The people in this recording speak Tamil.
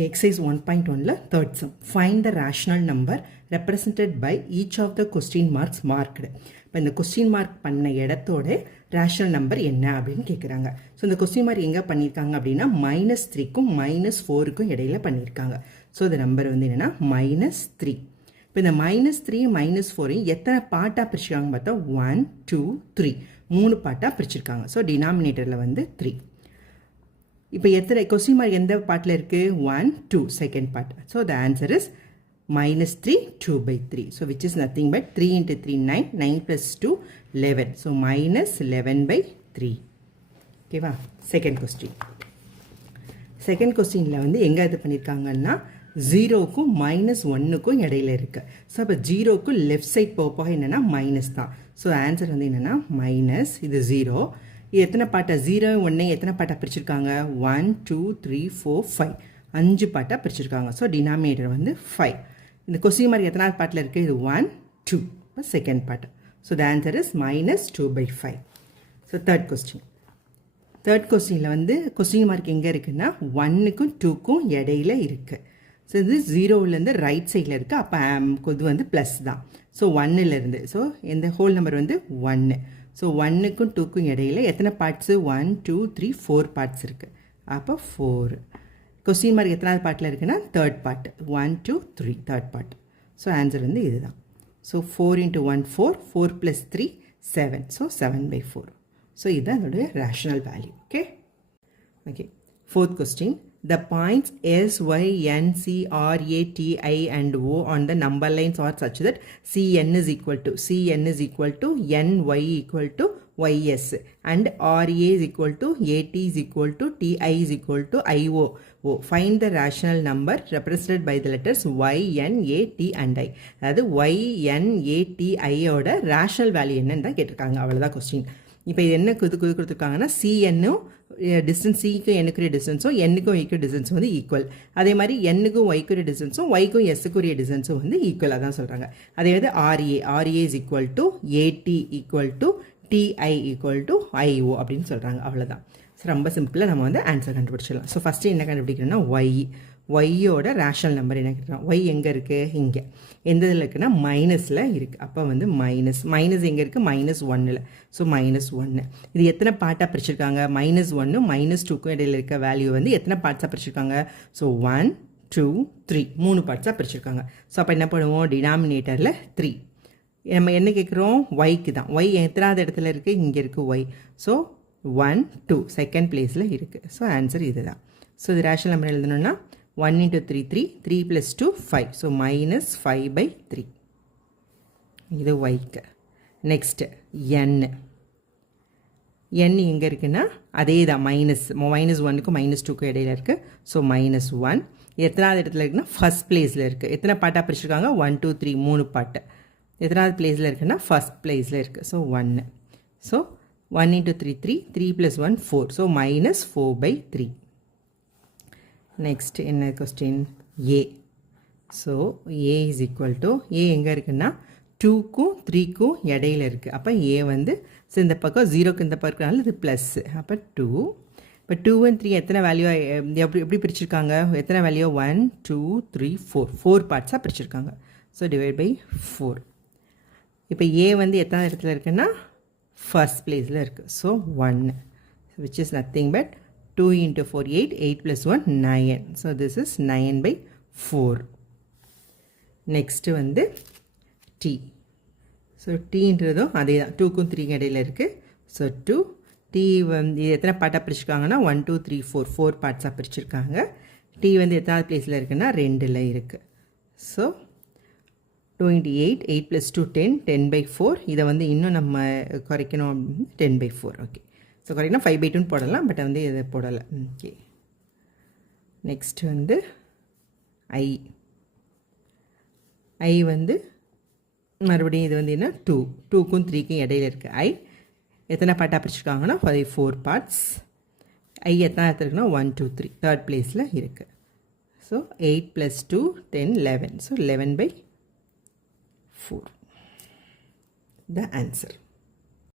Exercise 1.1 third sum. Find the rational number represented by each of the question marks marked. இப்போ இந்த கொஸ்டின் மார்க் பண்ண இடத்தோட ரேஷனல் நம்பர் என்ன அப்படின்னு கேட்குறாங்க. ஸோ இந்த கொஸ்டின் மார்க் எங்கே பண்ணியிருக்காங்க அப்படின்னா -3க்கும் -4க்கும் இடையில பண்ணியிருக்காங்க. ஸோ இந்த நம்பர் வந்து என்னென்னா -3. இப்போ இந்த -3 -4 எத்தனை பாட்டாக பிரிச்சிருக்காங்க பார்த்தா 1 2 3 3 பாட்டாக பிரிச்சிருக்காங்க. ஸோ டினாமினேட்டரில் வந்து 3. இப்போ எத்தனை கொஸ்டின் மார்க் எந்த பார்ட்டில் இருக்குது 1 2 second part. So the answer is -3 2/3. So which is nothing but 3 into 3 9 9 plus 2 11. So -11/3. ஓகேவா. Second question. செகண்ட் கொஸ்டினில் வந்து எங்கே இது பண்ணியிருக்காங்கன்னா 0க்கும் -1க்கும் இடையில இருக்குது. ஸோ அப்போ 0க்கு லெஃப்ட் சைட் போக என்னென்னா மைனஸ் தான். ஸோ ஆன்சர் வந்து என்னென்னா மைனஸ், இது 0. இது எத்தனை பாட்டா 0 1 எத்தனை பாட்டாக பிரிச்சிருக்காங்க 1 2 3 4 5 5 பாட்டாக பிரிச்சிருக்காங்க. ஸோ டினாமினேட்டர் வந்து 5. இந்த கொஸ்டின் மார்க் எத்தனாவது பாட்டில் இருக்குது இது 1 2 இப்போ second part. So the answer is -2/5. So third question. Third கொஸ்டினில் வந்து கொஸ்டின் மார்க் எங்கே இருக்குன்னா 1க்கும் 2க்கும் இடையில இருக்குது. ஸோ இது 0விலேருந்து ரைட் சைடில் இருக்குது. அப்போ இது வந்து ப்ளஸ் தான். ஸோ 1லேருந்து ஸோ இந்த ஹோல் நம்பர் வந்து 1. ஸோ 1க்கும் 2க்கும் இடையில எத்தனை பார்ட்ஸு 1 2 3 4 பார்ட்ஸ் இருக்குது. அப்போ 4. கொஸ்டின் மார்க் எத்தனாவது பார்ட்டில் இருக்குன்னா third part 1 2 3 third part. So answer வந்து இதுதான். So 4 into 1 4 4 plus 3 7. So 7/4. So இதுதான் அதோடைய rational value. Okay okay. Fourth question. The points S, Y, N, C, R, A, T, I and O on the number lines are such that Cn is equal to Ny equal to Ys and Ra is equal to At is equal to Ti is equal to Io. Find the rational number represented by the letters Y, N, A, T and I. அதாவது Y, N, A, T, I ஓட rational value என்னன்னு தான் கேட்டிருக்காங்க. அவ்வளோதான் கொஸ்டின். இப்போ இது என்ன கொடுத்துருக்காங்கன்னா சிஎன்னும் டிஸ்டன்ஸ் சிக்கும் என்னுக்குரிய டிஸ்டன்ஸும் என்னுக்கும் ஒய்க்குரிய டிஸ்டன்ஸும் வந்து ஈக்குவல். அதே மாதிரி என்னுக்கும் ஒய்க்குரிய டிஸ்டன்ஸும் ஒய்க்கும் எஸ்ஸுக்குரிய டிஸ்டன்ஸும் வந்து ஈக்குவலாக தான் சொல்கிறாங்க. அதே வந்து R A is equal to A D equal to D I equal to I O அப்படின்னு சொல்கிறாங்க. அவ்வளோதான். ஸோ ரொம்ப சிம்பிளாக நம்ம வந்து ஆன்சர் கண்டுபிடிச்சிடலாம். ஸோ ஃபஸ்ட்டு என்ன கண்டுபிடிக்கணும்னா ஒய்யோட ரேஷனல் நம்பர் என்ன கேட்குறோம். ஒய் எங்கே இருக்குது இங்கே எந்த இதில் இருக்குன்னா மைனஸில் இருக்குது. அப்போ வந்து மைனஸ் எங்கே இருக்குது -1ல். ஸோ -1. இது எத்தனை பார்ட்டாக பிரிச்சிருக்காங்க -1ம் -2க்கும் இடையில் இருக்க வேல்யூ வந்து எத்தனை பார்ட்ஸாக பிரிச்சிருக்காங்க. ஸோ 1 2 3 3 பார்ட்ஸாக பிரிச்சிருக்காங்க. ஸோ அப்போ என்ன பண்ணுவோம் டினாமினேட்டரில் 3. நம்ம என்ன கேட்குறோம் ஒய்க்கு தான். ஒய் எத்தனாவது இடத்துல இருக்குது இங்கே இருக்குது ஒய். ஸோ 1 2 செகண்ட் பிளேஸில் இருக்குது. ஸோ ஆன்சர் இது தான். ஸோ இது ரேஷனல் நம்பர் எழுதணும்னா 1 into 3 3 3 plus 2 5. ஸோ -5/3. இது ஒய்க்கு. நெக்ஸ்ட்டு என் எங்கே இருக்குன்னா அதே தான் -1க்கும் -2க்கும் இடையில இருக்குது. ஸோ -1 எத்தனாவது இடத்துல இருக்குன்னா ஃபஸ்ட் பிளேஸில் இருக்குது. எத்தனை பாட்டாக பிரிச்சிருக்காங்க 1 2 3 3 பாட்டு. எத்தனாவது பிளேஸில் இருக்குன்னா ஃபஸ்ட் பிளேஸில் இருக்குது. So 1. So 1 into 3 3 3 plus 1 4. So -4/3. Next என்ன question A. So A is equal to A எங்கே இருக்குன்னா 2க்கும் 3க்கும் இடையில இருக்குது. அப்போ ஏ வந்து ஸோ இந்த பக்கம் 0க்கு இந்த பக்கம் இருக்கனால இது ப்ளஸ்ஸு. அப்போ 2. இப்போ 2 and 3 எத்தனை வேல்யூ எப்படி பிரிச்சிருக்காங்க எத்தனை வேல்யூ 1 2 3 4 பார்ட்ஸாக பிரிச்சிருக்காங்க. ஸோ /4. இப்போ ஏ வந்து எத்தனை இடத்துல இருக்குன்னா ஃபர்ஸ்ட் பிளேஸில் இருக்குது. So 1 which is nothing but 2 into 4 8 8 plus 1 9. So this is 9/4. Next வந்து t. So tன்றதும் அதே தான் 2க்கும் 3க்கும் இடையில இருக்குது. ஸோ 2 t வந்து எத்தனை பார்ட்டாக பிரிச்சிருக்காங்கன்னா 1 2 3 4 பார்ட்ஸாக பிரிச்சிருக்காங்க. t வந்து எத்தனாவது பிளேஸில் இருக்குன்னா 2ல் இருக்குது. So 2 into 8 8 plus 2 10 10/4. இதை வந்து இன்னும் நம்ம குறைக்கணும் 10/4. ஓகே. ஸோ குறைக்கணும் 5/2 போடலாம். பட் வந்து இதை போடலை. ஓகே. நெக்ஸ்ட் வந்து ஐ வந்து மறுபடியும் இது வந்து என்ன 2க்கும் 3க்கும் இடையில இருக்குது. எத்தனை பார்ட்டாக பிரிச்சிருக்காங்கன்னா 4 பார்ட்ஸ். எத்தனை இடத்துல இருக்குன்னா 1 2 3 தேர்ட் பிளேஸில் இருக்குது. So 8 plus 2 10 11. So 11/4. The answer.